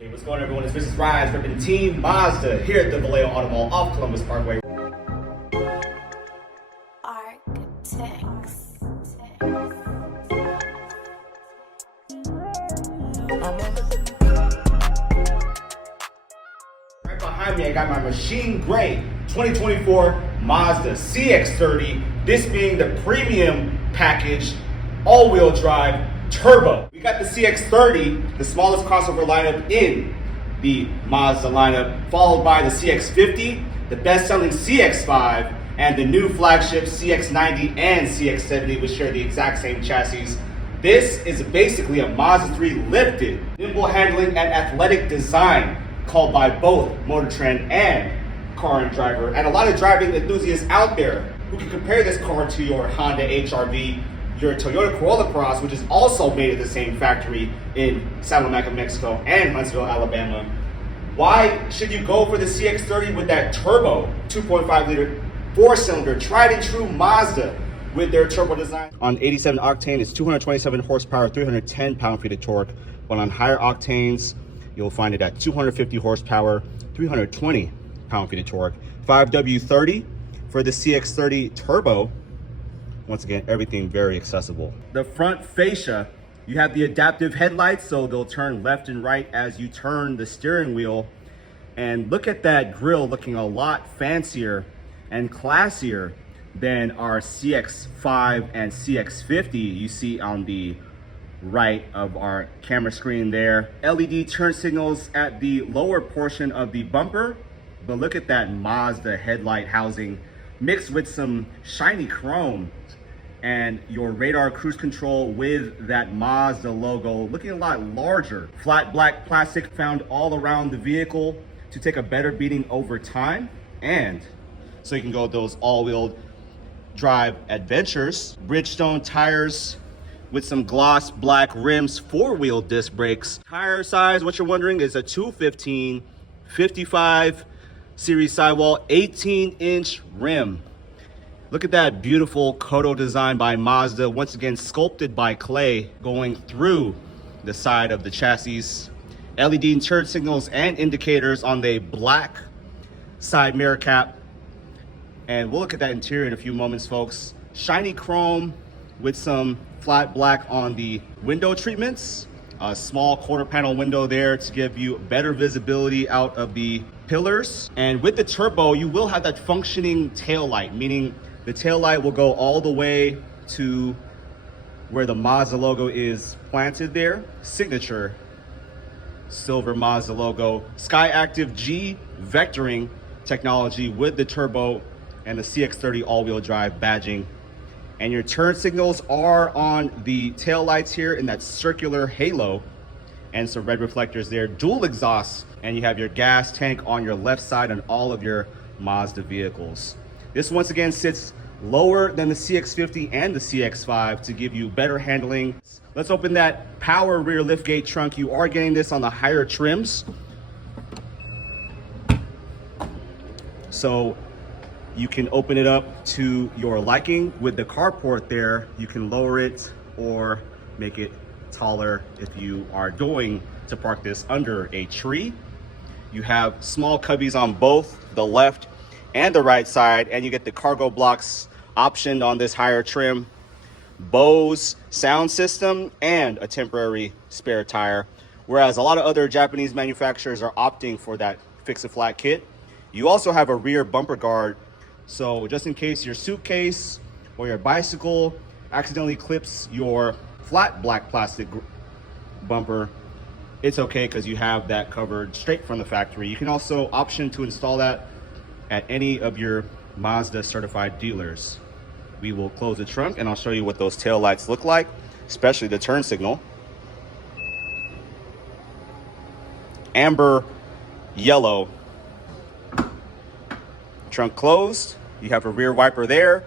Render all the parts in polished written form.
Hey, what's going on, everyone? It's Mrs. Rise repping Team Mazda here at the Vallejo Auto Mall off Columbus Parkway. Architects. Right behind me, I got my machine gray 2024 Mazda CX-30. This being the premium package, all-wheel drive turbo. We got the CX-30, the smallest crossover lineup in the Mazda lineup, followed by the CX-50, the best-selling CX-5, and the new flagship CX-90 and CX-70, which share the exact same chassis. This is basically a Mazda 3 lifted, nimble handling and athletic design, called by both Motor Trend and Car and Driver, and a lot of driving enthusiasts out there who can compare this car to your Honda HR-V, your Toyota Corolla Cross, which is also made at the same factory in Salamanca, Mexico, and Huntsville, Alabama. Why should you go for the CX-30 with that turbo 2.5 liter 4-cylinder tried and true Mazda with their turbo design? On 87 octane, it's 227 horsepower, 310 pound-feet of torque, but on higher octanes, you'll find it at 250 horsepower, 320 pound-feet of torque. 5W30 for the CX-30 turbo. Once again, everything very accessible. The front fascia, you have the adaptive headlights, so they'll turn left and right as you turn the steering wheel. And look at that grille, looking a lot fancier and classier than our CX-5 and CX-50 you see on the right of our camera screen there. LED turn signals at the lower portion of the bumper, but look at that Mazda headlight housing mixed with some shiny chrome, and your radar cruise control with that Mazda logo looking a lot larger. Flat black plastic found all around the vehicle to take a better beating over time, and so you can go those all-wheel drive adventures. Bridgestone tires with some gloss black rims, 4-wheel disc brakes. Tire size, what you're wondering, is a 215 55 series sidewall 18-inch rim. Look at that beautiful Kodo design by Mazda, once again sculpted by clay going through the side of the chassis. LED turn signals and indicators on the black side mirror cap. And we'll look at that interior in a few moments, folks. Shiny chrome with some flat black on the window treatments. A small quarter panel window there to give you better visibility out of the pillars. And with the turbo, you will have that functioning tail light, meaning the tail light will go all the way to where the Mazda logo is planted there. Signature silver Mazda logo. Sky Active G vectoring technology with the turbo and the CX-30 all-wheel drive badging. And your turn signals are on the tail lights here in that circular halo, and some red reflectors there. Dual exhausts, and you have your gas tank on your left side on all of your Mazda vehicles. This once again sits lower than the CX-50 and the CX-5 to give you better handling. Let's open that power rear liftgate trunk. You are getting this on the higher trims, so you can open it up to your liking. With the carport there, you can lower it or make it taller if you are going to park this under a tree. You have small cubbies on both the left and the right side, and you get the cargo blocks optioned on this higher trim. Bose sound system and a temporary spare tire, whereas a lot of other Japanese manufacturers are opting for that fix-a-flat kit. You also have a rear bumper guard, so just in case your suitcase or your bicycle accidentally clips your flat black plastic bumper, it's okay because you have that covered straight from the factory. You can also option to install that at any of your Mazda certified dealers. We will close the trunk and I'll show you what those tail lights look like, especially the turn signal. Amber yellow. Trunk closed. You have a rear wiper there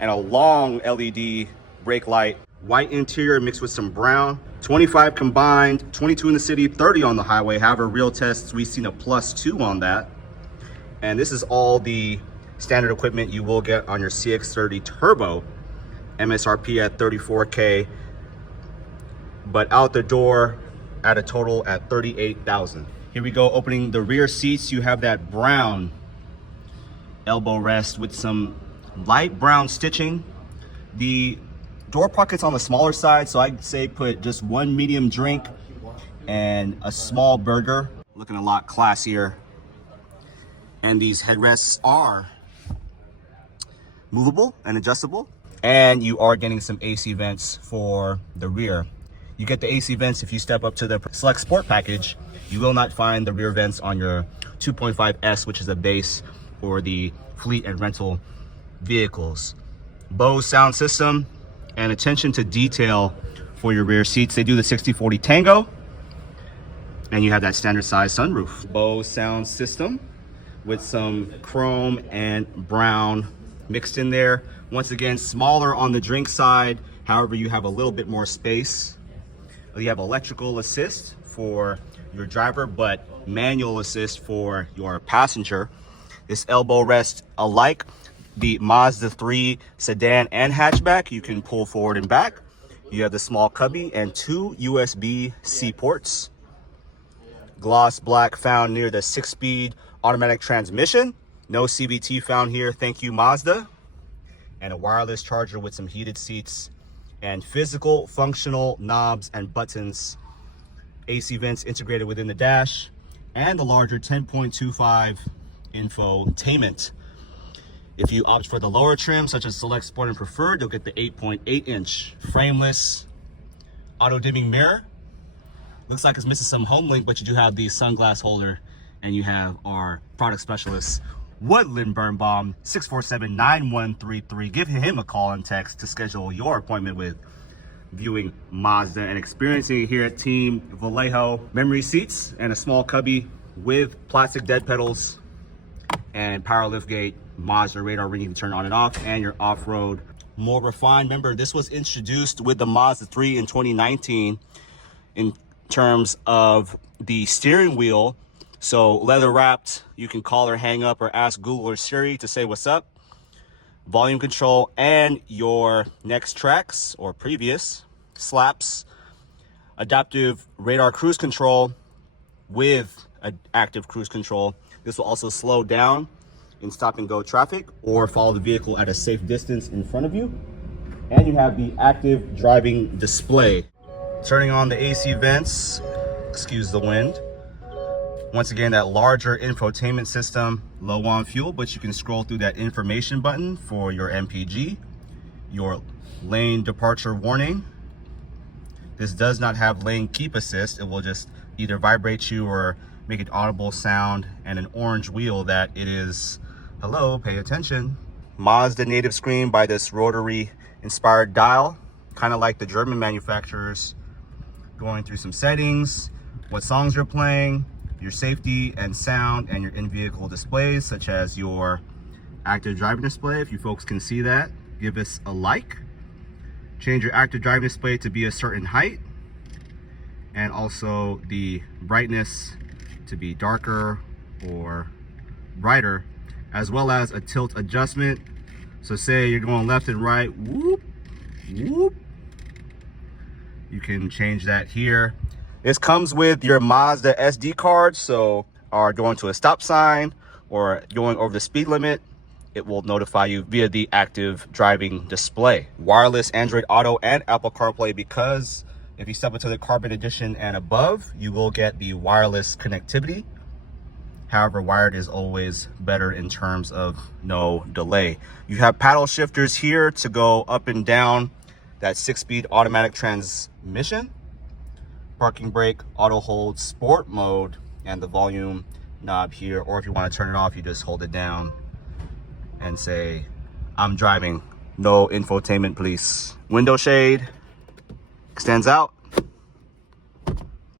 and a long LED brake light. White interior mixed with some brown. 25 combined, 22 in the city, 30 on the highway. However, real tests, we've seen a +2 on that. And this is all the standard equipment you will get on your CX-30 Turbo. MSRP at $34K. But out the door, at a total at $38,000. Here we go, opening the rear seats. You have that brown elbow rest with some light brown stitching. The door pocket's on the smaller side, so I'd say put just one medium drink and a small burger. Looking a lot classier. And these headrests are movable and adjustable. And you are getting some AC vents for the rear. You get the AC vents if you step up to the Select Sport package. You will not find the rear vents on your 2.5S, which is a base for the fleet and rental vehicles. Bose sound system and attention to detail for your rear seats. They do the 60/40 Tango, and you have that standard size sunroof. Bose sound system with some chrome and brown mixed in there. Once again, smaller on the drink side. However, you have a little bit more space. You have electrical assist for your driver, but manual assist for your passenger. This elbow rest, alike the Mazda 3 sedan and hatchback, you can pull forward and back. You have the small cubby and 2 USB-C ports. Gloss black found near the 6-speed automatic transmission. No CVT found here, thank you Mazda. And a wireless charger with some heated seats and physical functional knobs and buttons. AC vents integrated within the dash, and the larger 10.25 infotainment. If you opt for the lower trim, such as Select Sport and Preferred, you'll get the 8.8-inch frameless auto-dimming mirror. Looks like it's missing some home link, but you do have the sunglass holder, and you have our product specialist, Woodland.Birnbaum, 647-9133. Give him a call and text to schedule your appointment with viewing Mazda and experiencing it here at Team Vallejo. Memory seats and a small cubby with plastic dead pedals and power liftgate, Mazda radar ring you can turn on and off, and your off-road. More refined. Remember, this was introduced with the Mazda 3 in 2019 in terms of the steering wheel. So leather wrapped, you can call or hang up or ask Google or Siri to say what's up. Volume control and your next tracks or previous slaps. Adaptive radar cruise control with active cruise control. This will also slow down in stop and go traffic or follow the vehicle at a safe distance in front of you. And you have the active driving display. Turning on the AC vents, excuse the wind. Once again, that larger infotainment system, low on fuel, but you can scroll through that information button for your MPG, your lane departure warning. This does not have lane keep assist. It will just either vibrate you or make an audible sound, and an orange wheel that it is, hello, pay attention. Mazda native screen by this rotary inspired dial, kind of like the German manufacturers. Going through some settings, what songs you're playing, your safety and sound, and your in-vehicle displays, such as your active driving display. If you folks can see that, give us a like. Change your active driving display to be a certain height, and also the brightness to be darker or brighter, as well as a tilt adjustment. So say you're going left and right, whoop, whoop. You can change that here. This comes with your Mazda SD card, so are going to a stop sign or going over the speed limit, it will notify you via the active driving display. Wireless Android Auto and Apple CarPlay, because if you step into the Carbon Edition and above, you will get the wireless connectivity. However, wired is always better in terms of no delay. You have paddle shifters here to go up and down that 6-speed automatic transmission. Parking brake, auto hold, sport mode, and the volume knob here. Or if you want to turn it off, you just hold it down and say, I'm driving, no infotainment please. Window shade extends out.